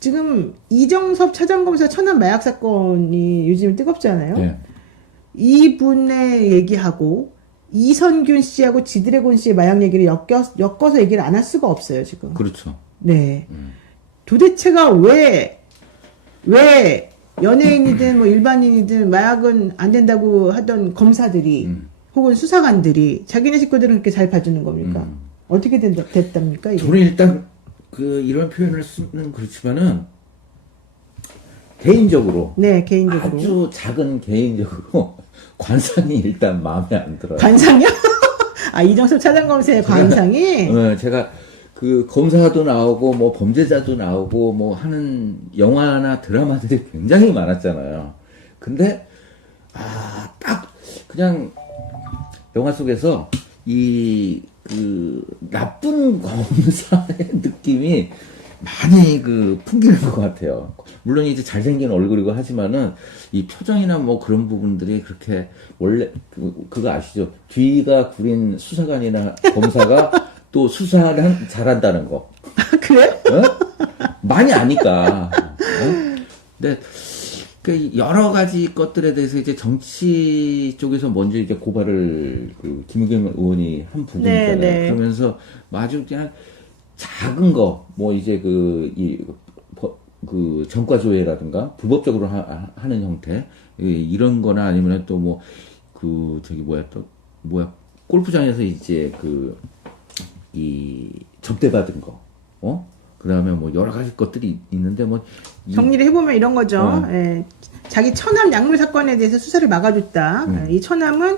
지금 이정섭 차장검사 천안 마약 사건이 요즘 뜨겁잖아요. 네. 이분의 얘기하고 이선균 씨하고 지드래곤 씨의 마약 얘기를 엮어서 얘기를 안 할 수가 없어요, 지금. 그렇죠. 네. 도대체가 왜 연예인이든 뭐 일반인이든 마약은 안 된다고 하던 검사들이 혹은 수사관들이 자기네 식구들은 그렇게 잘 봐주는 겁니까? 어떻게 됐답니까? 이게? 저는 일단 이런 표현을 쓰는 그렇지만은 개인적으로 네, 개인적으로. 아주 작은 개인적으로 관상이 일단 마음에 안 들어요. 관상이요? 아, 이정섭 차장검사의 관상이? 제가 그 검사도 나오고 뭐 범죄자도 나오고 뭐 하는 영화나 드라마들이 굉장히 많았잖아요. 근데 딱 그냥 영화 속에서 그 나쁜 검사의 느낌이 많이 풍기는 것 같아요. 물론 이제 잘생긴 얼굴이고 하지만은 이 표정이나 뭐 그런 부분들이 그렇게 원래 그거 아시죠? 뒤가 구린 수사관이나 검사가 또 수사를 잘한다는 거. 그래요? 많이 아니까. 근데 그 여러 가지 것들에 대해서 이제 정치 쪽에서 먼저 이제 고발을 김의겸 의원이 한 부분이잖아요. 네. 그러면서 아주 그냥 작은 거, 뭐 이제 전과 조회라든가 불법적으로 하는 형태 이런 거나 아니면 또 뭐 골프장에서 이제 이 접대받은 거, 그 다음에 뭐 여러 가지 것들이 있는데 뭐 정리를 해보면 이런 거죠. 예. 자기 처남 약물 사건에 대해서 수사를 막아줬다. 이 처남은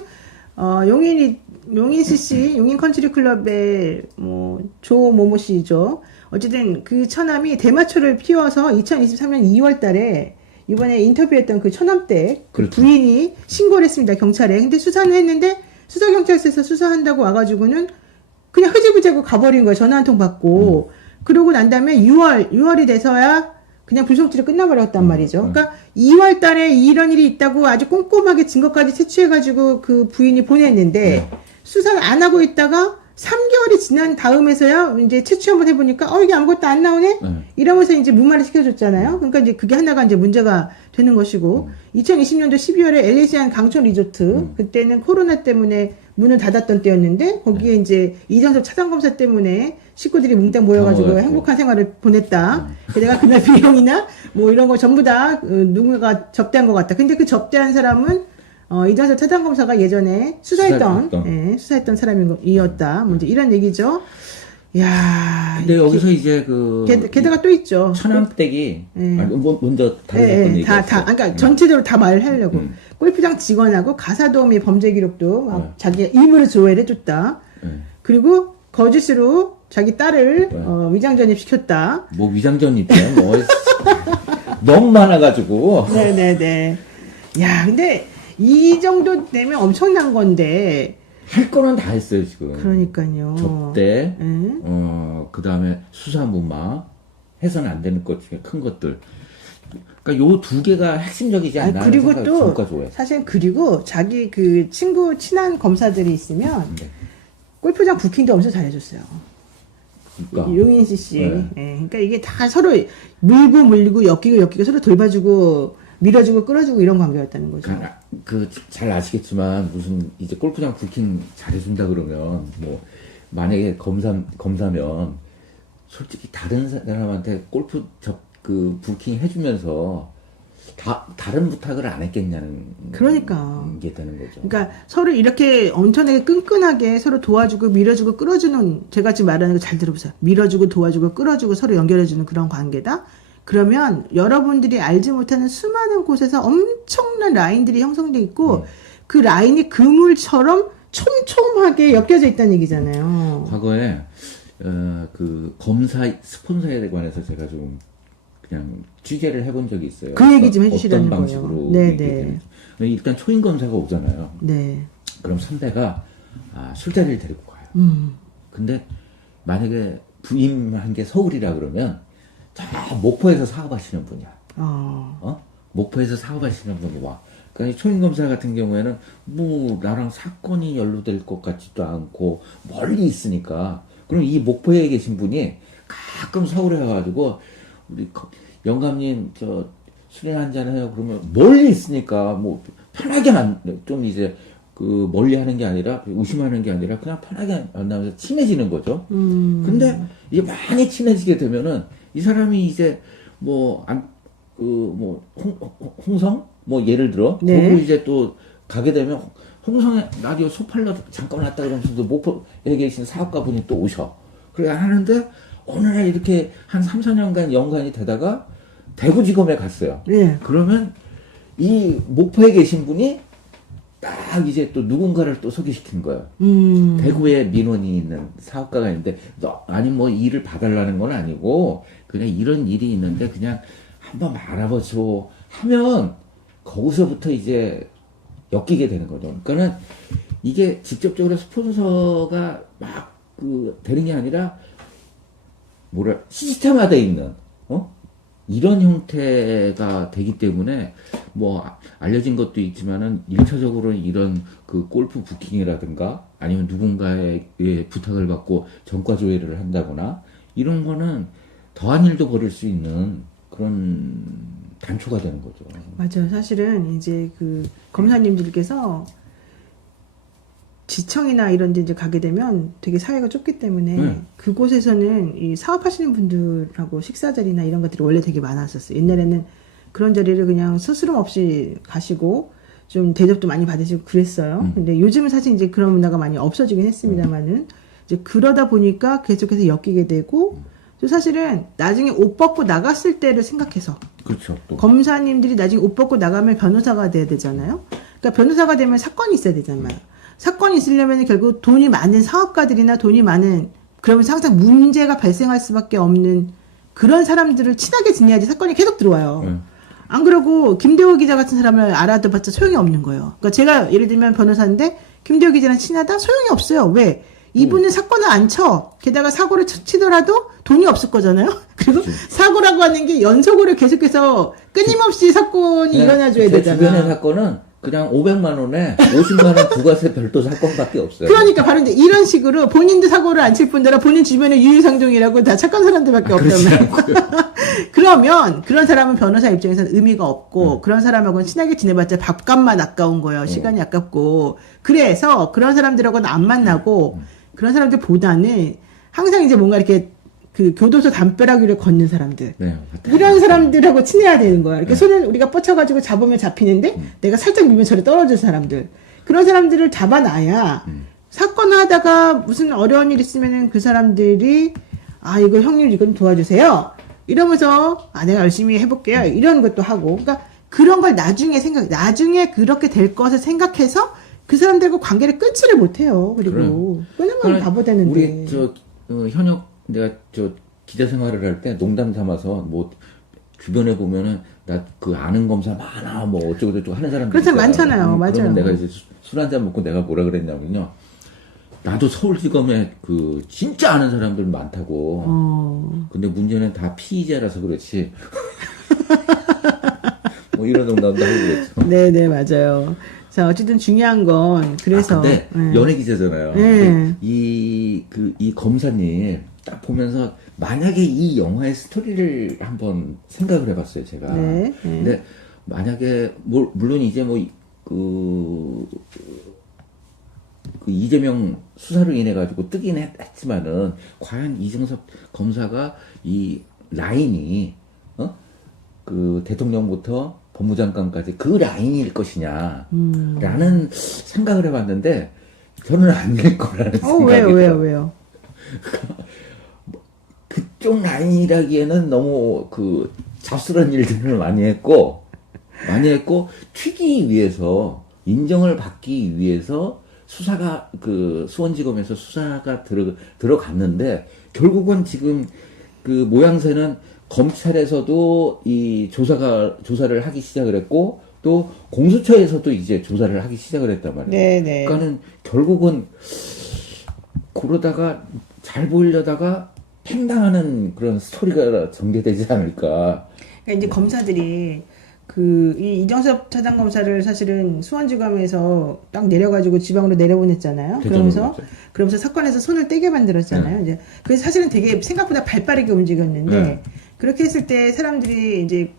용인 CC 용인 컨트리 클럽의 뭐 조모모 씨죠. 어쨌든 그 처남이 대마초를 피워서 2023년 2월달에 이번에 인터뷰했던 그 처남 때 그렇죠. 부인이 신고를 했습니다, 경찰에. 근데 수사는 했는데 수사경찰서에서 수사한다고 와가지고는 그냥 흐지부지하고 가버린 거예요. 전화 한 통 받고. 그러고 난 다음에 6월이 돼서야 그냥 불송치로 끝나버렸단 말이죠. 그러니까 2월 달에 이런 일이 있다고 아주 꼼꼼하게 증거까지 채취해가지고 그 부인이 보냈는데 수사를 안 하고 있다가 3개월이 지난 다음에서야 이제 채취 한번 해보니까 이게 아무것도 안 나오네? 이러면서 이제 무마를 시켜줬잖아요. 그러니까 이제 그게 하나가 이제 문제가 되는 것이고 2020년도 12월에 엘리시안 강촌 리조트 그때는 코로나 때문에 문을 닫았던 때였는데 거기에 이제 이정섭 차장검사 때문에 식구들이 몽땅 모여가지고 행복한 생활을 보냈다. 내가 그날 비용이나 뭐 이런 거 전부 다 누군가가 접대한 것 같다. 근데 그 접대한 사람은 이정섭 차장검사가 예전에 수사했던 사람이었다. 뭐 이제 이런 얘기죠. 야. 근데 여기서 이제 게다가 또 있죠. 천암댁이 먼저 다른 사건 얘기했어요. 그러니까 전체적으로 다 말을 하려고. 골프장 직원하고 가사도우미 범죄 기록도 막 자기 임의로 조회를 해줬다. 그리고 거짓으로 자기 딸을 위장 전입시켰다. 뭐 위장 전입이야. 뭐 너무 많아가지고. 네네네. 야, 근데 이 정도 되면 엄청난 건데. 할 거는 다 했어요 지금. 그러니까요. 접대, 그 다음에 수사무마, 해서는 안 되는 것 중에 큰 것들. 그러니까 요 두 개가 핵심적이지 않나. 그리고 또 사실 그리고 자기 그 친한 검사들이 있으면 골프장 부킹도 엄청 잘해줬어요. 그러니까. 용인 CC. 그러니까 이게 다 서로 물고 엮이고 서로 돌봐주고 밀어주고 끌어주고 이런 관계였다는 거죠. 잘 아시겠지만 무슨 이제 골프장 부킹 잘해준다 그러면 뭐 만약에 검사면 솔직히 다른 사람한테 골프 부킹 해주면서 다른 부탁을 안 했겠냐는 그러니까 게 되는 거죠. 그러니까 서로 이렇게 엄청나게 끈끈하게 서로 도와주고 밀어주고 끌어주는, 제가 지금 말하는 거 잘 들어보세요. 밀어주고 도와주고 끌어주고 서로 연결해주는 그런 관계다. 그러면 여러분들이 알지 못하는 수많은 곳에서 엄청난 라인들이 형성돼 있고 그 라인이 그물처럼 촘촘하게 엮여져 있다는 얘기잖아요. 과거에 그 검사 스폰서에 관해서 제가 좀 그냥 취재를 해본 적이 있어요. 그 얘기 좀 해주시라는 어떤 거예요. 방식으로 네네. 일단 초임 검사가 오잖아요. 네. 그럼 선배가 술자리를 데리고 가요. 근데 만약에 부임한 게 서울이라 그러면 저 목포에서 사업하시는 분이야. 목포에서 사업하시는 분이 와. 그러니까 초임 검사 같은 경우에는 뭐 나랑 사건이 연루될 것 같지도 않고 멀리 있으니까 그럼 이 목포에 계신 분이 가끔 서울에 와가지고 우리 영감님 저 술이나 한잔 해요. 그러면 멀리 있으니까 뭐 편하게 좀 이제 그 멀리 하는 게 아니라 의심하는 게 아니라 그냥 편하게 만나면서 친해지는 거죠. 근데 이제 많이 친해지게 되면은 이 사람이 이제 홍성 뭐 예를 들어 네. 거기 이제 또 가게 되면 홍성에 라디오 소팔로 잠깐 왔다 그러면서 또 목포에 계신 사업가분이 또 오셔. 그래 하는데 어느 날 이렇게 한 3, 4년간 연관이 되다가 대구지검에 갔어요. 네. 그러면 이 목포에 계신 분이 딱 이제 또 누군가를 또 소개시킨 거예요. 대구에 민원이 있는 사업가가 있는데, 아니 뭐 일을 봐달라는 건 아니고, 그냥 이런 일이 있는데 그냥 한번 알아보죠 하면, 거기서부터 이제 엮이게 되는 거죠. 그러니까는 이게 직접적으로 스폰서가 막 되는 게 아니라, 시스템화되어 있는, 이런 형태가 되기 때문에 뭐 알려진 것도 있지만은 1차적으로는 이런 그 골프 부킹이라든가 아니면 누군가의 부탁을 받고 전과 조회를 한다거나 이런 거는 더한 일도 벌일 수 있는 그런 단초가 되는 거죠. 맞아요. 사실은 이제 그 검사님들께서 지청이나 이런 데 이제 가게 되면 되게 사회가 좁기 때문에 그곳에서는 이 사업하시는 분들하고 식사 자리나 이런 것들이 원래 되게 많았었어요. 옛날에는 그런 자리를 그냥 스스럼 없이 가시고 좀 대접도 많이 받으시고 그랬어요. 근데 요즘은 사실 이제 그런 문화가 많이 없어지긴 했습니다만은 이제 그러다 보니까 계속해서 엮이게 되고 또 사실은 나중에 옷 벗고 나갔을 때를 생각해서 그렇죠. 또. 검사님들이 나중에 옷 벗고 나가면 변호사가 돼야 되잖아요. 그러니까 변호사가 되면 사건이 있어야 되잖아요. 사건이 있으려면 결국 돈이 많은 사업가들이나 돈이 많은 그러면서 항상 문제가 발생할 수밖에 없는 그런 사람들을 친하게 지내야지 사건이 계속 들어와요. 안 그러고 김대호 기자 같은 사람을 알아둬봤자 소용이 없는 거예요. 그러니까 제가 예를 들면 변호사인데 김대호 기자랑 친하다? 소용이 없어요. 왜? 이분은 사건을 안 쳐. 게다가 사고를 치더라도 돈이 없을 거잖아요. 그리고 사고라고 하는 게 연속으로 계속해서 끊임없이 사건이 일어나줘야 제 되잖아. 주변의 사건은 그냥 500만 원에 50만 원 부가세 별도 사건밖에 없어요. 그러니까 바로 이제 이런 식으로 본인도 사고를 안 칠 뿐더러 본인 주변에 유유상종이라고 다 착한 사람들밖에 없다면 그러면 그런 사람은 변호사 입장에서는 의미가 없고 그런 사람하고는 친하게 지내봤자 밥값만 아까운 거예요. 시간이 아깝고 그래서 그런 사람들하고는 안 만나고 그런 사람들보다는 항상 이제 뭔가 이렇게 그 교도소 담벼락 위를 걷는 사람들 이런 사람들하고 친해야 되는 거야. 이렇게 손을 우리가 뻗쳐가지고 잡으면 잡히는데 내가 살짝 밀면 저리 떨어질 사람들 그런 사람들을 잡아놔야 사건 하다가 무슨 어려운 일 있으면은 그 사람들이 아 이거 형님 이건 도와주세요 이러면서 아 내가 열심히 해볼게요 이런 것도 하고 그러니까 그런 걸 나중에 그렇게 될 것을 생각해서 그 사람들과 관계를 끊지를 못해요. 그리고 끊으면 바보 되는데 우리 현역 내가 기자 생활을 할 때 농담 삼아서 뭐 주변에 보면은 나 그 아는 검사 많아 뭐 어쩌고 저쩌고 하는 사람들 그렇죠. 많잖아요. 맞아요. 그러면 내가 이제 술 한잔 먹고 내가 뭐라 그랬냐면요. 나도 서울지검에 그 진짜 아는 사람들 많다고. 근데 문제는 다 피의자라서 그렇지. 뭐 이런 농담도 하고 그랬죠. 네네 맞아요. 자 어쨌든 중요한 건 그래서 근데 연예 기자잖아요. 이 검사님 딱 보면서 만약에 이 영화의 스토리를 한번 생각을 해봤어요 제가. 근데 만약에 물론 이제 그 이재명 수사로 인해 가지고 뜨긴 했지만은 과연 이정섭 검사가 이 라인이 그 대통령부터 법무장관까지 그 라인일 것이냐라는 생각을 해봤는데 저는 아닐 거라는 생각이 들어요. 왜요? 그쪽 라인이라기에는 너무 그 잡스러운 일들을 많이 했고 튀기 위해서 인정을 받기 위해서 수사가 그 수원지검에서 수사가 들어갔는데 결국은 지금 그 모양새는 검찰에서도 이 조사를 하기 시작을 했고 또 공수처에서도 이제 조사를 하기 시작을 했단 말이에요. 네네. 그러니까는 결국은 그러다가 잘 보이려다가 팽당하는 그런 스토리가 전개되지 않을까. 그러니까 이제 검사들이 이 이정섭 차장검사를 사실은 수원지검에서 딱 내려가지고 지방으로 내려보냈잖아요. 그러면서 사건에서 손을 떼게 만들었잖아요. 이제 그래서 사실은 되게 생각보다 발빠르게 움직였는데 그렇게 했을 때 사람들이 이제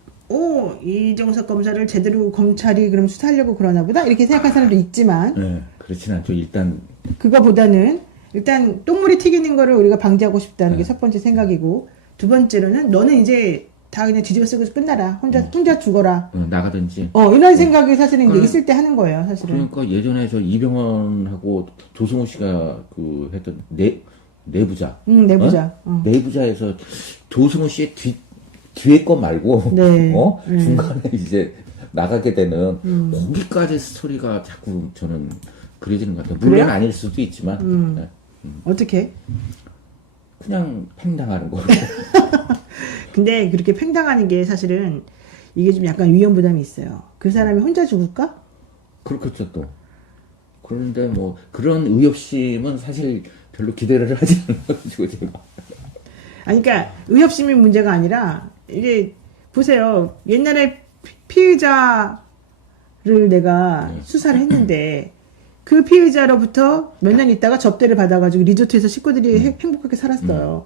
이정석 검사를 제대로 검찰이 그럼 수사하려고 그러나 보다 이렇게 생각하는 사람도 있지만 네, 그렇진 않죠. 일단 그거보다는 일단 똥물이 튀기는 거를 우리가 방지하고 싶다는 게 네. 첫 번째 생각이고 두 번째로는 너는 이제 다 그냥 뒤집어 쓰고 끝나라. 혼자 죽어라. 나가든지. 이런 생각이 사실은 이제 그러니까- 있을 때 하는 거예요, 사실은. 그러니까 예전에 저 이병헌하고 조승우 씨가 그 했던 내부자. 내부자. 내부자에서 조승우 씨의 뒤에 거 말고 네. 중간에 이제 나가게 되는 거기까지 스토리가 자꾸 저는 그려지는 것 같아요. 물론 그래요? 아닐 수도 있지만 네. 어떻게? 그냥 팽당하는 거. 근데 그렇게 팽당하는 게 사실은 이게 좀 약간 위험 부담이 있어요. 그 사람이 혼자 죽을까? 그렇겠죠 또. 그런데 뭐 그런 의협심은 사실 별로 기대를 하지 않아가지고 제가. 아니, 그러니까 의협심이 문제가 아니라 이게 보세요. 옛날에 피의자를 내가 수사를 했는데 그 피의자로부터 몇 년 있다가 접대를 받아가지고 리조트에서 식구들이 행복하게 살았어요.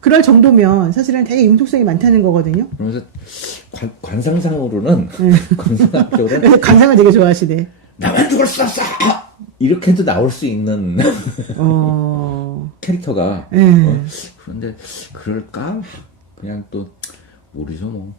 그럴 정도면 사실은 되게 융통성이 많다는 거거든요. 그러면서 관상상으로는 관상학적으로는 그래서 관상을 되게 좋아하시네. 나만 죽을 수 없어! 이렇게도 나올 수 있는 캐릭터가 그런데 그럴까? 그냥 또 모르죠 뭐.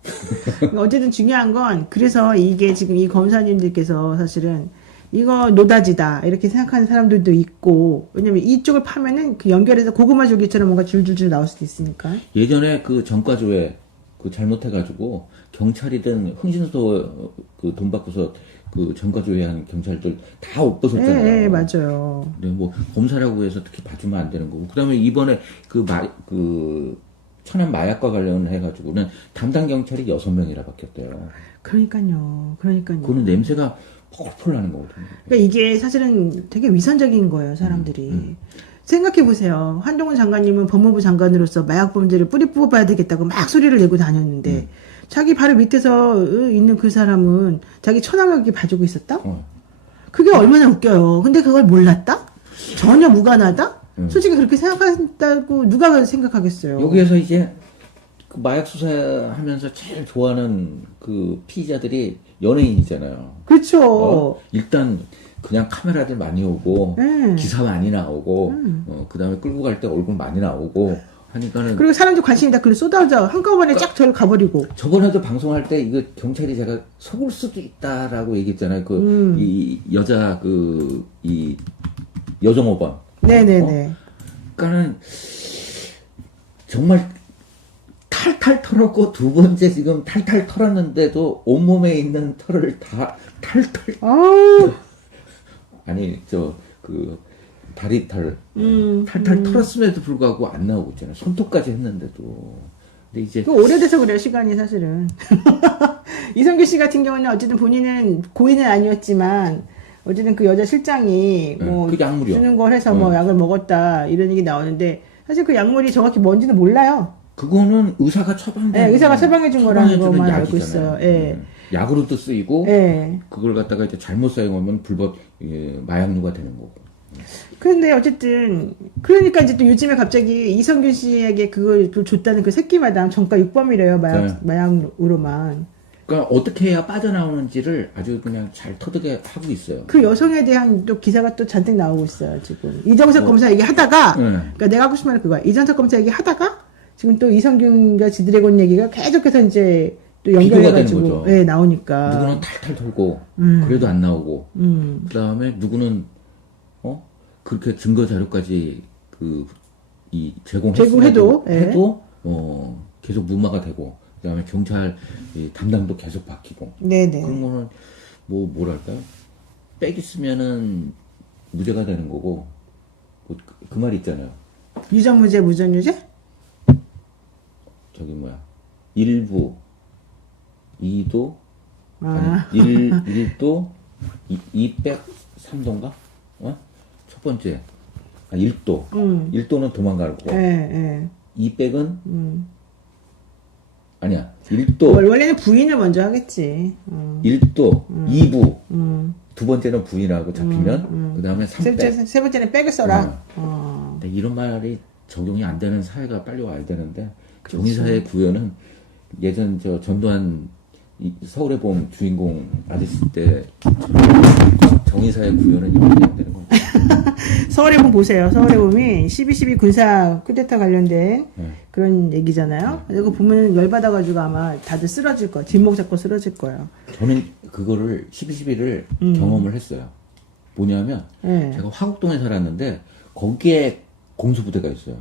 어쨌든 중요한 건 그래서 이게 지금 이 검사님들께서 사실은 이거 노다지다 이렇게 생각하는 사람들도 있고 왜냐면 이쪽을 파면은 그 연결해서 고구마 조기처럼 뭔가 줄줄줄 나올 수도 있으니까. 예전에 그 정가조회 그 잘못해가지고 경찰이든 흥신소 그 돈 받고서 그 정가조회한 경찰들 다 옷 벗었잖아요. 네, 맞아요. 근데 뭐 검사라고 해서 특히 봐주면 안 되는 거고. 그다음에 이번에 그 천안 마약과 관련해가지고는 담당 경찰이 6명이라 바뀌었대요. 그러니까요. 그거는 냄새가 펄펄 나는 거거든요. 그러니까 이게 사실은 되게 위선적인 거예요, 사람들이. 생각해 보세요. 한동훈 장관님은 법무부 장관으로서 마약 범죄를 뿌리 뽑아야 되겠다고 막 소리를 내고 다녔는데 자기 바로 밑에서 있는 그 사람은 자기 처남에게 봐주고 있었다? 그게 얼마나 웃겨요. 근데 그걸 몰랐다? 전혀 무관하다? 솔직히 그렇게 생각한다고 누가 생각하겠어요. 여기에서 이제 그 마약 수사하면서 제일 좋아하는 그 피의자들이 연예인이잖아요. 그렇죠. 일단 그냥 카메라들 많이 오고 기사 많이 나오고 그 다음에 끌고 갈 때 얼굴 많이 나오고 하니까는 그리고 사람들 관심이 다 글로 쏟아져 한꺼번에 쫙 저를 가버리고. 저번에도 방송할 때 이거 경찰이 제가 속을 수도 있다라고 얘기했잖아요. 이 여자 이 여정호범. 네네네. 그러니까는 정말 탈탈 털었고 두 번째 지금 탈탈 털었는데도 온몸에 있는 털을 다 탈탈 아우. 아니 다리 털 탈탈 털었음에도 불구하고 안 나오고 있잖아요. 손톱까지 했는데도. 근데 이제 그 오래돼서 그래요, 시간이 사실은. 이성규 씨 같은 경우는 어쨌든 본인은 고의는 아니었지만 어쨌든 그 여자 실장이 뭐 그 약물이요. 주는 걸 해서 뭐 약을 먹었다 이런 얘기 나오는데 사실 그 약물이 정확히 뭔지는 몰라요. 그거는 의사가 처방해. 네, 의사가 처방해 준 거라는 것만 알고 약이잖아요. 있어요. 예. 약으로도 쓰이고 예. 그걸 갖다가 이제 잘못 사용하면 불법 마약류가 되는 거고. 그런데 어쨌든 그러니까 이제 또 요즘에 갑자기 이성균 씨에게 그걸 또 줬다는 그 새끼마당 정가 6범이래요. 마약으로만. 그러니까 어떻게 해야 빠져나오는지를 아주 그냥 잘 터득해 하고 있어요. 그 여성에 대한 또 기사가 또 잔뜩 나오고 있어요, 지금. 이정석 검사 얘기 하다가, 그러니까 내가 하고 싶은 말은 그거야. 이정석 검사 얘기 하다가, 지금 또 이성균과 지드래곤 얘기가 계속해서 이제 또 연결해가지고, 예, 나오니까. 누구는 탈탈 털고, 그래도 안 나오고, 그 다음에 누구는, 그렇게 증거 자료까지 제공해도, 계속 무마가 되고, 그 다음에 경찰 담당도 계속 바뀌고. 네네. 그런 거는 뭐랄까요? 빽 있으면은 무죄가 되는 거고, 그 말이 있잖아요. 유전무죄, 무전유죄? 저기 일부, 2도, 아니, 1도, 203도인가? 첫 번째, 1도. 1도는 도망가는 거고. 예. 200은 아니야. 1도. 원래는 부인을 먼저 하겠지. 1도, 2부. 두 번째는 부인하고 잡히면, 그 다음에 3백. 세 번째는 백을 써라. 근데 이런 말이 적용이 안 되는 사회가 빨리 와야 되는데, 정의사의 구현은 예전 저 전두환 서울의 봄 주인공 아저씨 때 정의사의 구현은 이렇게 해야 되는 거예요. 서울의 봄 보세요. 서울의 봄이 12.12 군사 쿠데타 관련된 네. 그런 얘기잖아요. 이거 보면 열받아가지고 아마 다들 쓰러질 거야. 뒷목 잡고 쓰러질 거예요. 저는 그거를 12.12를 경험을 했어요. 뭐냐면 네. 제가 화곡동에 살았는데 거기에 공수부대가 있어요.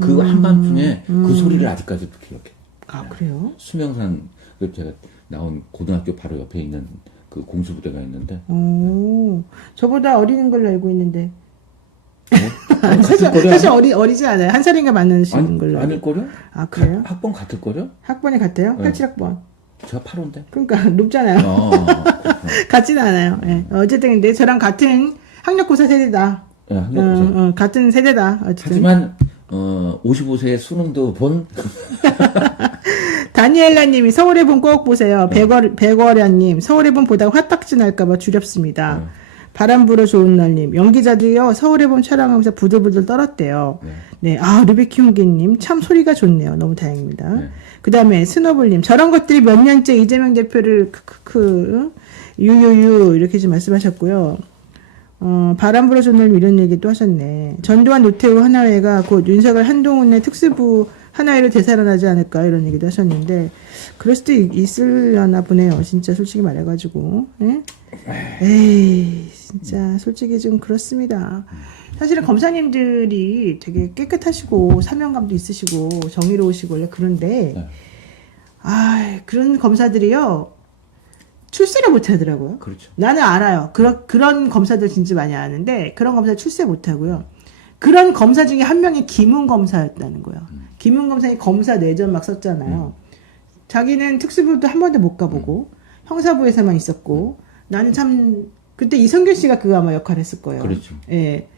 그 한밤중에 그 소리를 아직까지도 기억해. 아, 그래요? 수명산 그 제가 나온 고등학교 바로 옆에 있는 그 공수부대가 있는데 오, 저보다 어린 걸로 알고 있는데. 같을 사실 어리지 않아요. 한 살인가 많으신 걸로. 아닐 거요? 아, 그래요? 학번 같을 거요? 학번이 같아요? 네. 87학번. 제가 8호인데. 그러니까 높잖아요. 같지는 않아요. 예. 어쨌든 근데 저랑 같은 학력고사 세대다. 네, 학력고사. 같은 세대다. 어쨌든. 하지만 55세 수능도 본 다니엘라님이 서울의 봄 꼭 보세요. 백월야님 서울의 봄 보다가 화딱지 날까봐 두렵습니다. 바람 불어 좋은 날님 연기자들이요 서울의 봄 촬영하면서 부들부들 떨었대요. 네, 아 루비키용기님 참 소리가 좋네요. 너무 다행입니다. 네. 그 다음에 스노블님 저런 것들이 몇 년째 이재명 대표를 크크크 유유유 이렇게 좀 말씀하셨고요. 바람 불어 좋은 날님 이런 얘기도 하셨네. 전두환 노태우 하나회가 곧 윤석열 한동훈의 특수부 하나회로 되살아나지 않을까 이런 얘기도 하셨는데 그럴 수도 있으려나 보네요. 진짜 솔직히 말해가지고. 예? 에이 진짜 솔직히 좀 그렇습니다. 사실은 검사님들이 되게 깨끗하시고 사명감도 있으시고 정의로우시고 원래 그런데 네. 그런 검사들이요 출세를 못하더라고요. 그렇죠. 나는 알아요. 그런 검사들 진짜 많이 아는데 그런 검사 출세 못하고요. 그런 검사 중에 한 명이 김웅 검사였다는 거예요. 김웅 검사이 검사 내전 막 썼잖아요. 자기는 특수부도 한 번도 못 가보고 형사부에서만 있었고 나는 참 그때 이성균 씨가 그거 아마 역할을 했을 거예요. 그렇죠. 예.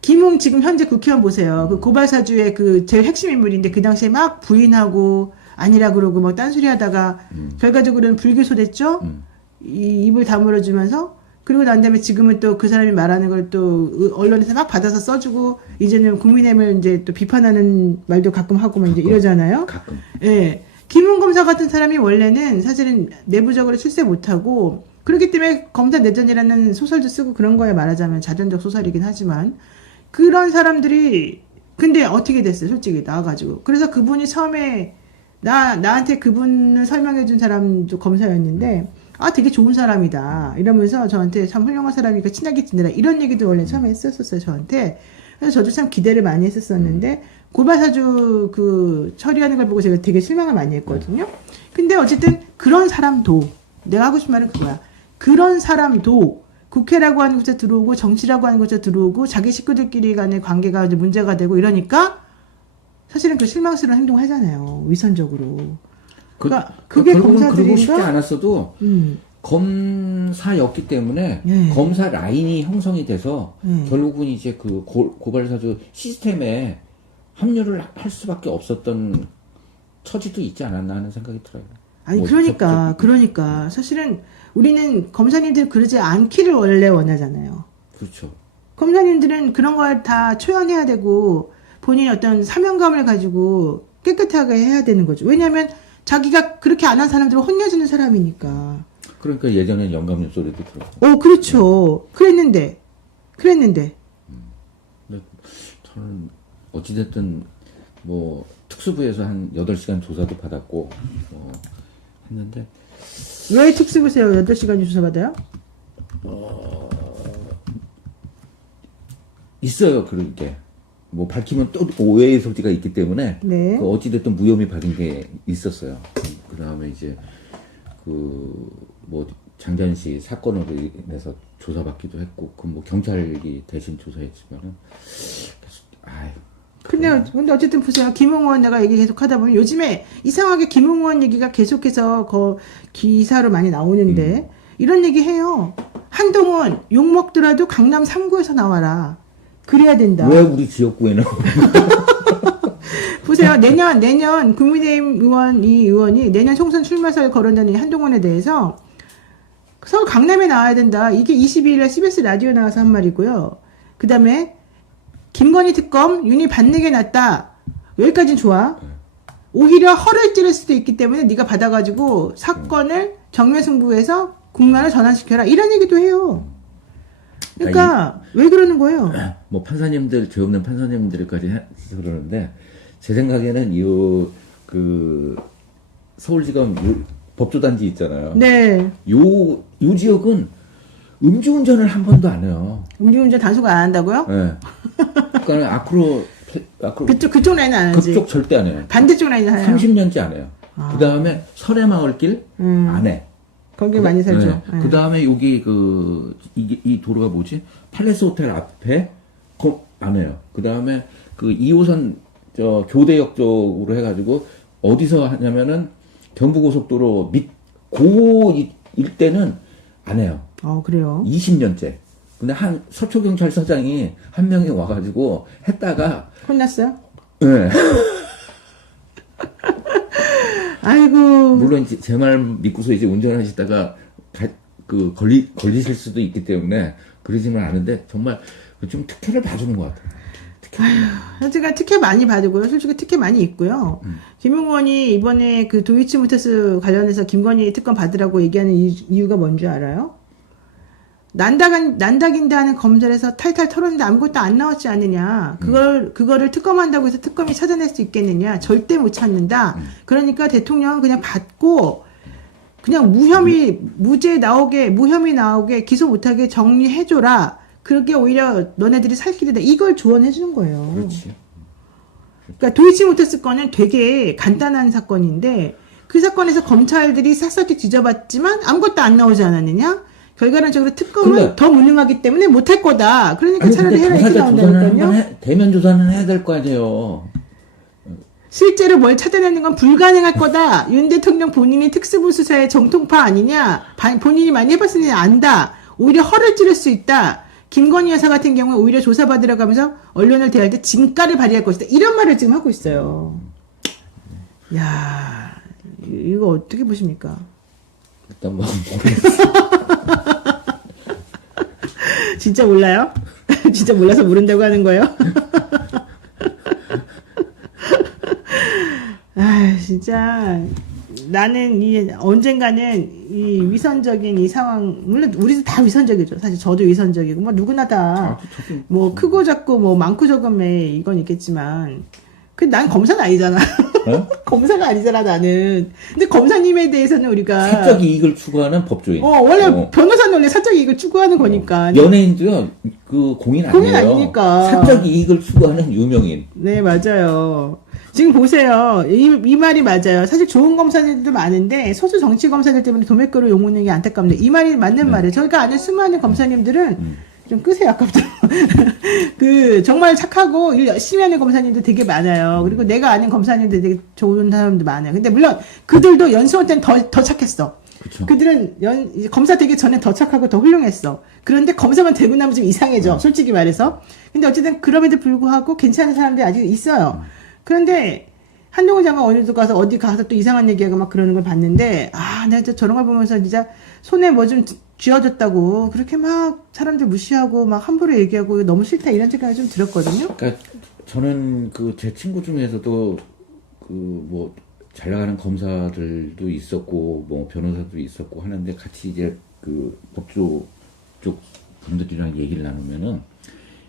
김웅 지금 현재 국회의원 보세요. 그 고발사주의 그 제일 핵심 인물인데 그 당시에 막 부인하고 아니라 그러고 막 딴소리 하다가 결과적으로는 불기소 됐죠. 입을 다물어주면서 그리고 난 다음에 지금은 또 그 사람이 말하는 걸 또 언론에서 막 받아서 써주고 이제는 국민의힘을 이제 또 비판하는 말도 가끔 하고 막 이제 이러잖아요. 가끔. 예. 김웅 검사 같은 사람이 원래는 사실은 내부적으로 출세 못하고 그렇기 때문에 검사 내전이라는 소설도 쓰고 그런 거에 말하자면 자전적 소설이긴 하지만 그런 사람들이 근데 어떻게 됐어요? 솔직히 나와가지고. 그래서 그분이 처음에 나한테 그분을 설명해준 사람도 검사였는데 되게 좋은 사람이다. 이러면서 저한테 참 훌륭한 사람이니까 친하게 지내라. 이런 얘기도 원래 처음에 했었어요, 저한테. 그래서 저도 참 기대를 많이 했었었는데, 고발사주 처리하는 걸 보고 제가 되게 실망을 많이 했거든요. 근데 어쨌든 그런 사람도, 내가 하고 싶은 말은 그거야. 그런 사람도 국회라고 하는 곳에 들어오고, 정치라고 하는 곳에 들어오고, 자기 식구들끼리 간의 관계가 이제 문제가 되고 이러니까, 사실은 그 실망스러운 행동을 하잖아요. 위선적으로. 그러니까 그게 결국은 그러고 싶지 검사들인가? 않았어도 검사였기 때문에 네. 검사 라인이 형성이 돼서 결국은 이제 그 고발사주 시스템에 합류를 할 수밖에 없었던 처지도 있지 않았나 하는 생각이 들어요. 아니 뭐 그러니까 사실은 우리는 검사님들 그러지 않기를 원래 원하잖아요. 그렇죠. 검사님들은 그런 걸 다 초연해야 되고 본인의 어떤 사명감을 가지고 깨끗하게 해야 되는 거죠. 왜냐하면 자기가 그렇게 안 한 사람들을 혼내주는 사람이니까. 그러니까 예전엔 영감님 소리도 들었고. 그렇죠. 그랬는데. 근데 저는 어찌됐든 뭐 특수부에서 한 8시간 조사도 받았고 했는데 왜 특수부세요? 8시간 조사받아요? 있어요. 그렇게 뭐 밝히면 또 오해의 소지가 있기 때문에 네. 그 어찌됐든 무혐의 받은 게 있었어요. 그 다음에 이제 뭐 장자연 씨 사건으로 인해서 조사받기도 했고 그 뭐 경찰이 대신 조사했지만은 근데 어쨌든 보세요. 김웅원 내가 얘기 계속 하다 보면 요즘에 이상하게 김웅원 얘기가 계속해서 기사로 많이 나오는데 이런 얘기 해요. 한동훈 욕 먹더라도 강남 3구에서 나와라. 그래야 된다. 왜 우리 지역구에는 보세요. 내년 국민의힘 의원이 내년 총선 출마설 거론되는 한동훈에 대해서 서울 강남에 나와야 된다. 이게 22일에 CBS 라디오 나와서 한 말이고요. 그 다음에 김건희 특검 윤희 반내게 났다. 여기까지는 좋아. 오히려 허를 찌를 수도 있기 때문에 네가 받아가지고 사건을 정면승부해서 국면을 전환시켜라 이런 얘기도 해요. 그러니까 왜 그러는 거예요? 뭐 판사님들, 죄 없는 판사님들까지 해서 그러는데 제 생각에는 그 서울지검 법조단지 있잖아요. 네. 요 지역은 음주운전을 한 번도 안 해요. 음주운전 단속 안 한다고요? 네. 그러니까 앞으로 그쪽 라인은 안 하지. 그쪽 절대 안 해요. 반대쪽 라인은 해요. 30년째 안 해요. 그 다음에 설해마을길 안 해. 거기 많이 살죠. 네. 그 다음에 여기 이 도로가 뭐지? 팔레스 호텔 앞에 안 해요. 그 다음에 그 2호선 교대역 쪽으로 해가지고 어디서 하냐면은 경부고속도로 일대는 안 해요. 그래요? 20년째. 근데 서초경찰서장이 한 명이 와가지고 했다가 혼났어요? 네. 아이고. 물론 제 말 믿고서 이제 운전하시다가 걸리실 수도 있기 때문에 그러지는 않은데 정말 좀 특혜를 봐주는 것 같아요. 제가 특혜 많이 받고요. 솔직히 특혜 많이 있고요. 김용원이 이번에 그 도이치모터스 관련해서 김건희 특검 받으라고 얘기하는 이유가 뭔지 알아요? 난다긴다 하는 검찰에서 탈탈 털었는데 아무것도 안 나왔지 않느냐. 그거를 특검한다고 해서 특검이 찾아낼 수 있겠느냐. 절대 못 찾는다. 그러니까 대통령은 그냥 받고, 그냥 무죄 나오게, 무혐의 나오게, 기소 못하게 정리해줘라. 그게 오히려 너네들이 살 길이다. 이걸 조언해주는 거예요. 그렇지. 그러니까 도이치모터스 건은 되게 간단한 사건인데, 그 사건에서 검찰들이 샅샅이 뒤져봤지만 아무것도 안 나오지 않았느냐? 결과론적으로 특검은 더 무능하기 때문에 못할 거다. 그러니까 차라리 해라 이렇게 나온다니까요. 대면 조사는 해야 될 거 아니에요. 실제로 뭘 찾아내는 건 불가능할 거다. 윤 대통령 본인이 특수부 수사의 정통파 아니냐. 본인이 많이 해봤으니 안다. 오히려 허를 찌를 수 있다. 김건희 여사 같은 경우에 오히려 조사받으러 가면서 언론을 대할 때 진가를 발휘할 것이다. 이런 말을 지금 하고 있어요. 야, 이거 어떻게 보십니까? 일단 뭐 진짜 몰라요? 진짜 몰라서 모른다고 하는 거예요? 아, 진짜 나는 언젠가는 이 위선적인 이 상황, 물론 우리도 다 위선적이죠. 사실 저도 위선적이고 뭐 누구나 다 뭐 크고 작고 뭐 많고 적음에 이건 있겠지만 난 검사는 아니잖아. 어? 검사가 아니잖아, 나는. 근데 검사님에 대해서는 우리가. 사적 이익을 추구하는 법조인. 원래 변호사는 원래 사적 이익을 추구하는 거니까. 연예인도요, 공인 아니에요. 공인 아니니까. 사적 이익을 추구하는 유명인. 네, 맞아요. 지금 보세요. 이 말이 맞아요. 사실 좋은 검사들도 많은데, 소수 정치 검사들 때문에 도매가로 욕먹는 게 안타깝네요. 이 말이 맞는 말이에요. 저희가 아는 수많은 검사님들은, 좀 끄세요, 아까부터. 정말 착하고 일 열심히 하는 검사님도 되게 많아요. 그리고 내가 아는 검사님들 되게 좋은 사람도 많아요. 근데 물론 그들도 연수원 때는 더 착했어. 그쵸. 그들은 검사 되기 전에 더 착하고 더 훌륭했어. 그런데 검사만 되고 나면 좀 이상해져. 솔직히 말해서. 근데 어쨌든 그럼에도 불구하고 괜찮은 사람들이 아직 있어요. 그런데 한동훈 장관 어디 가서 또 이상한 얘기하고 막 그러는 걸 봤는데, 내가 진짜 저런 걸 보면서 진짜 손에 뭐 좀 쥐어줬다고 그렇게 막 사람들 무시하고 막 함부로 얘기하고 너무 싫다 이런 생각이 좀 들었거든요. 그러니까 저는 제 친구 중에서도 뭐 잘 나가는 검사들도 있었고 뭐 변호사도 있었고 하는데 같이 이제 법조 쪽 분들이랑 얘기를 나누면은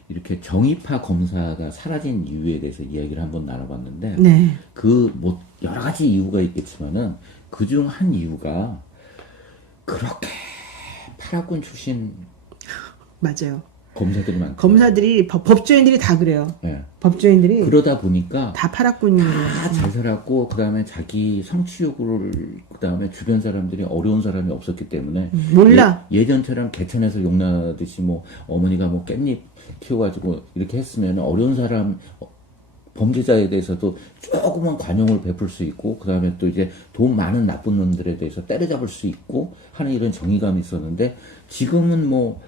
이렇게 정의파 검사가 사라진 이유에 대해서 이야기를 한번 나눠봤는데, 네. 뭐 여러 가지 이유가 있겠지만은 그중 한 이유가 그렇게 파라군 출신 맞아요. 검사들이 많죠. 검사들이 법조인들이 다 그래요. 네. 법조인들이 그러다 보니까 다 팔았군요. 다 잘 살았고 그다음에 자기 성취욕을 그다음에 주변 사람들이 어려운 사람이 없었기 때문에 몰라. 예전처럼 개천에서 용나듯이 뭐 어머니가 뭐 깻잎 키워가지고 이렇게 했으면 어려운 사람 범죄자에 대해서도 조금은 관용을 베풀 수 있고 그다음에 또 이제 돈 많은 나쁜 놈들에 대해서 때려잡을 수 있고 하는 이런 정의감이 있었는데 지금은 뭐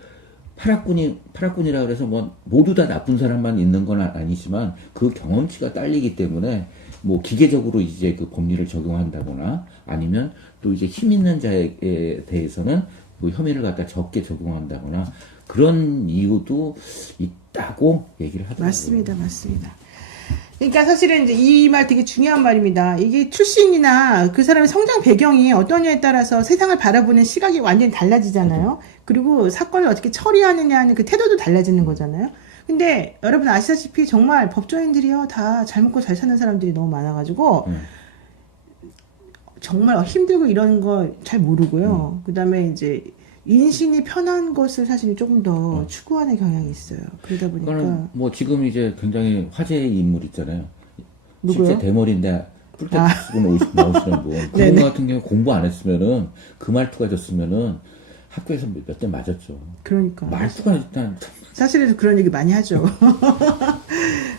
파락군이라 그래서 뭐 모두 다 나쁜 사람만 있는 건 아니지만 그 경험치가 딸리기 때문에 뭐 기계적으로 이제 그 법리를 적용한다거나 아니면 또 이제 힘 있는 자에 대해서는 그 혐의를 갖다 적게 적용한다거나 그런 이유도 있다고 얘기를 하더라고요. 맞습니다. 그러니까 사실은 이제 이 말 되게 중요한 말입니다. 이게 출신이나 그 사람의 성장 배경이 어떠냐에 따라서 세상을 바라보는 시각이 완전히 달라지잖아요. 그리고 사건을 어떻게 처리하느냐 하는 그 태도도 달라지는 거잖아요. 근데 여러분 아시다시피 정말 법조인들이요 다 잘 먹고 잘 사는 사람들이 너무 많아가지고 정말 힘들고 이런 거 잘 모르고요. 그 다음에 이제 인신이 편한 것을 사실 조금 더 추구하는 경향이 있어요. 그러다 보니까 그거는 뭐 지금 이제 굉장히 화제의 인물 있잖아요. 누구요? 실제 대머리인데 뿔테 쓰고 나오시는 분. 그분 네네. 같은 경우 공부 안 했으면은 그 말투가 졌으면은 학교에서 몇 대 맞았죠. 그러니까 말투가 일단 사실은 그런 얘기 많이 하죠.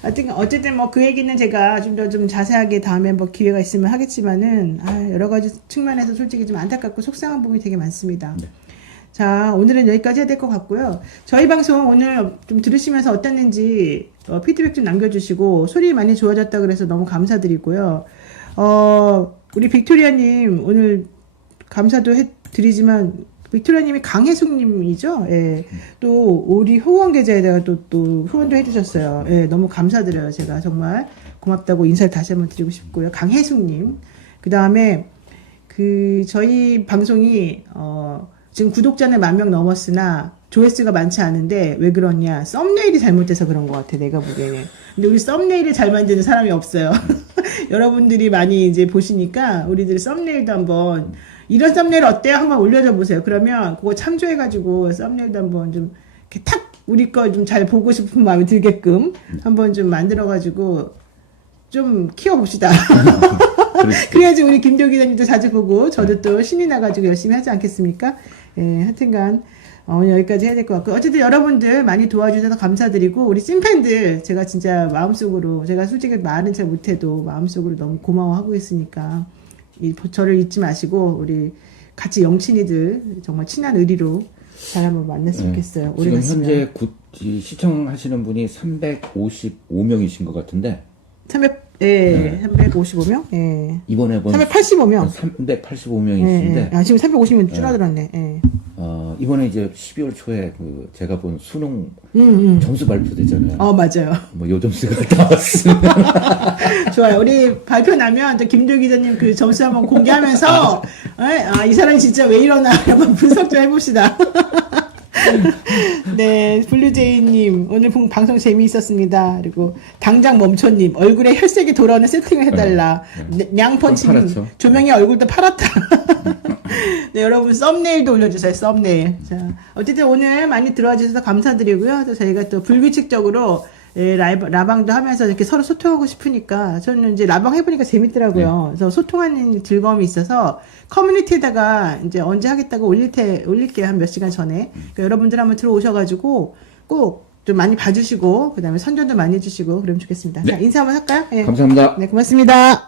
하여튼 어쨌든 뭐 그 얘기는 제가 좀 더 좀 자세하게 다음에 뭐 기회가 있으면 하겠지만은 여러 가지 측면에서 솔직히 좀 안타깝고 속상한 부분이 되게 많습니다. 네. 자, 오늘은 여기까지 해야 될 것 같고요. 저희 방송 오늘 좀 들으시면서 어땠는지 피드백 좀 남겨주시고 소리 많이 좋아졌다 그래서 너무 감사드리고요. 우리 빅토리아님 오늘 감사도 해드리지만 빅토리아님이 강혜숙님이죠. 예. 또 우리 후원 계좌에다가 또 후원도 해주셨어요. 예, 너무 감사드려요. 제가 정말 고맙다고 인사를 다시 한번 드리고 싶고요. 강혜숙님. 그 다음에 그 저희 방송이 지금 구독자는 10,000명 넘었으나 조회수가 많지 않은데 왜 그러냐? 썸네일이 잘못돼서 그런 것 같아. 내가 보기에는. 근데 우리 썸네일을 잘 만드는 사람이 없어요. 여러분들이 많이 이제 보시니까 우리들 썸네일도 한번 이런 썸네일 어때요? 한번 올려줘 보세요. 그러면 그거 참조해가지고 썸네일도 한번 좀 이렇게 탁 우리 거 좀 잘 보고 싶은 마음이 들게끔 한번 좀 만들어가지고 좀 키워봅시다. 그래야지 우리 김도기 기자님도 자주 보고 저도 또 신이 나가지고 열심히 하지 않겠습니까? 예, 하여튼간 오늘 여기까지 해야 될 것 같고 어쨌든 여러분들 많이 도와주셔서 감사드리고 우리 찐팬들 제가 진짜 마음속으로 제가 솔직히 말은 잘 못해도 마음속으로 너무 고마워하고 있으니까 저를 잊지 마시고 우리 같이 영친이들 정말 친한 의리로 잘 한번 만났으면 좋겠어요. 오래 지금 갔으면. 현재 시청하시는 분이 355명이신 것 같은데 355명? 예. 이번에 본 385명. 385명이신데 지금 350명 줄어들었네. 예. 이번에 이제 12월 초에 그 제가 본 수능 점수 발표되잖아요. 맞아요. 뭐 요 점수가 나왔으면 좋아요. 우리 발표 나면 또 김도기 기자님 그 점수 한번 공개하면서 이 사람이 진짜 왜 이러나 한번 분석 좀 해봅시다. 네, 블루제이님 오늘 방송 재미있었습니다. 그리고 당장 멈춰님 얼굴에 혈색이 돌아오는 세팅을 해달라. 냥펀치님 파랗죠. 조명이 얼굴도 파랗다. 네, 여러분 썸네일도 올려주세요. 썸네일. 자, 어쨌든 오늘 많이 들어와 주셔서 감사드리고요. 또 저희가 또 불규칙적으로 라방도 하면서 이렇게 서로 소통하고 싶으니까 저는 이제 라방 해보니까 재밌더라고요. 그래서 소통하는 즐거움이 있어서 커뮤니티에다가 이제 언제 하겠다고 올릴게요. 한 몇 시간 전에. 그러니까 여러분들 한번 들어오셔가지고 꼭 좀 많이 봐주시고, 그 다음에 선전도 많이 해주시고, 그러면 좋겠습니다. 네. 자, 인사 한번 할까요? 네. 감사합니다. 네, 고맙습니다.